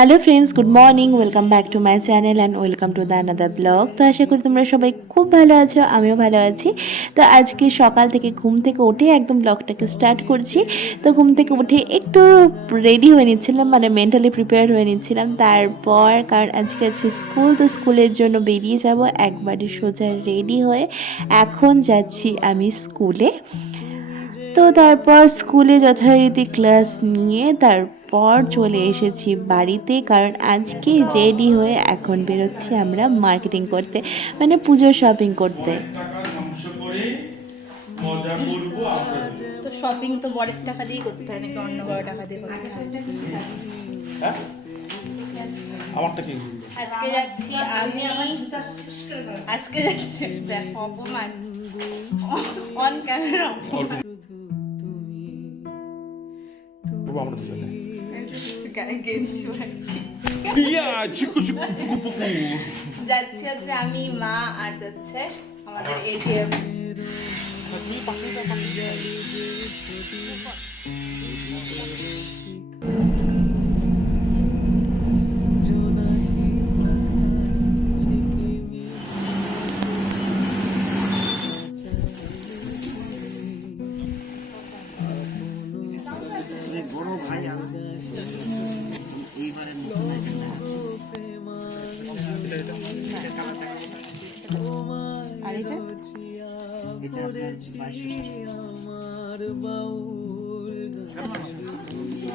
Hello friends, good morning. Welcome back to my channel and welcome to the another blog. তো আশা করি তোমরা সবাই খুব ভালো আছো, আমিও ভালো আছি। তো আজকে সকাল থেকে ঘুম থেকে উঠে একদম ব্লগটাকে স্টার্ট করছি। তো ঘুম থেকে উঠে একটু রেডি হয়ে নিচ্ছিলাম, মানে মেন্টালি প্রিপেয়ার হয়ে নিচ্ছিলাম। তারপর কারণ আজকে আছে স্কুল, তো স্কুলের জন্য বেরিয়ে যাব। একবারে সোজা রেডি হয়ে এখন যাচ্ছি আমি স্কুলে। তো তারপর স্কুলে যথারীতি ক্লাস নিয়ে তারপর চলে এসেছি বাড়িতে, কারণ আজকে রেডি হয়ে এখন বেরোচ্ছি আমরা মার্কেটিং করতে, মানে পুজোর শপিং করতে। তো শপিং তো বরের টাকা দিয়ে করতে হয় নাকি অন্য কারো টাকা দিয়ে করতে হয়? হ্যাঁ আমারটা কি আজকে যাচ্ছি আমি, আজকে যাচ্ছি দেখো অপমান, অন ক্যামেরা অপমান। আমরা দুজনে গায়ে গেঞ্জি পরে। ইয়া চিকু চিকু পুকু পুকু যাচ্ছে হচ্ছে আমি, মা, আর যাচ্ছে আমাদের এটিএম। বড় ভাই এইবারে নতুন এখানে আছে। আর এটা এটা আপনার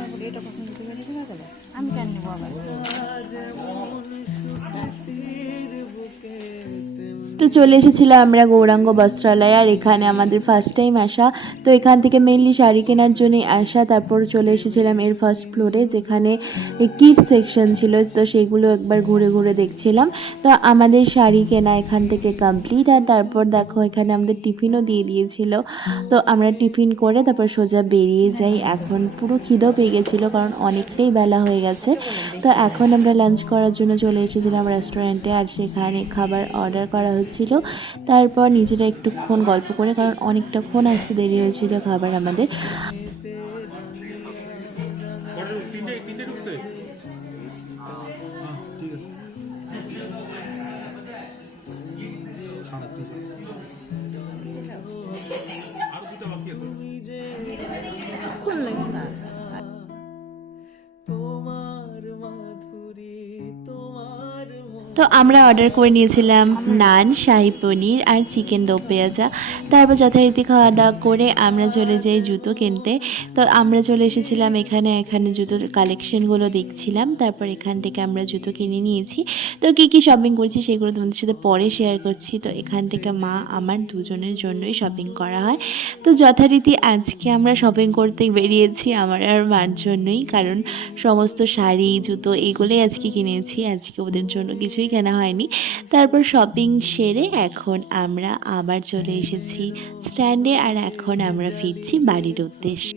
22 এটা পছন্দ করে নিতে পারবে? আমি কেন নেবো আবার? তো চলে এসেছিলাম আমরা গৌরাঙ্গ বস্ত্রালয়, আর এখানে আমাদের ফার্স্ট টাইম আসা। তো এখান থেকে মেইনলি শাড়ি কেনার জন্যই আসা। তারপর চলে এসেছিলাম এর ফার্স্ট ফ্লোরে, যেখানে কিডস সেকশন ছিল, তো সেগুলো একবার ঘুরে ঘুরে দেখছিলাম। তো আমাদের শাড়ি কেনা এখান থেকে কমপ্লিট। আর তারপর দেখো এখানে আমাদের টিফিনও দিয়ে দিয়েছিল। তো আমরা টিফিন করে তারপর সোজা বেরিয়ে যাই। এখন পুরো খিদেও পেয়ে গেছিলো, কারণ অনেকটাই বেলা হয়ে গেছে। তো এখন আমরা লাঞ্চ করার জন্য চলে এসেছিলাম রেস্টুরেন্টে, আর সেখানে খাবার অর্ডার করা হচ্ছিল। তারপর নিজেরা একটুক্ষণ গল্প করে, কারণ অনেকটাক্ষণ আসতে দেরি হয়েছিল খাবার আমাদের। তিনটে ঢুকছে ঠিক আছে শান্তি আর দুটো বাকি আছে কোন লাগে না? তো আমরা অর্ডার করে নিয়েছিলাম নান, শাহি পনির আর চিকেন দো পেঁয়াজা। তারপর যথারীতি খাওয়া দাওয়া করে আমরা চলে যাই জুতো কিনতে। তো আমরা চলে এসেছিলাম এখানে জুতোর কালেকশনগুলো দেখছিলাম। তারপর এখান থেকে আমরা জুতো কিনে নিয়েছি। তো কী কী শপিং করছি সেগুলো তোমাদের সাথে পরে শেয়ার করছি। তো এখান থেকে মা আমার দুজনের জন্যই শপিং করা হয়। তো যথারীতি আজকে আমরা শপিং করতে বেরিয়েছি আমার আর মার জন্যই, কারণ সমস্ত শাড়ি, জুতো এগুলোই আজকে কিনেছি। আজকে ওদের জন্য কিছুই কেনা হয়নি। তারপর শপিং সেরে এখন আমরা আবার চলে এসেছি স্ট্যান্ডে, আর এখন আমরা ফিরছি বাড়ির উদ্দেশ্যে।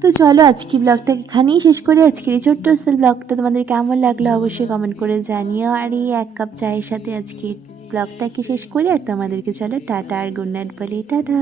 তো চলো আজকে ব্লগটা এখানেই শেষ করি। আজকের এই ছোট্ট ব্লগটা তোমাদের কেমন লাগলো অবশ্যই কমেন্ট করে জানিও। আর এই এক কাপ চায়ের সাথে আজকে ব্লগটাকে শেষ করি, আর তোমাদেরকে চলো টাটা আর গুড নাইট বলি। টাটা।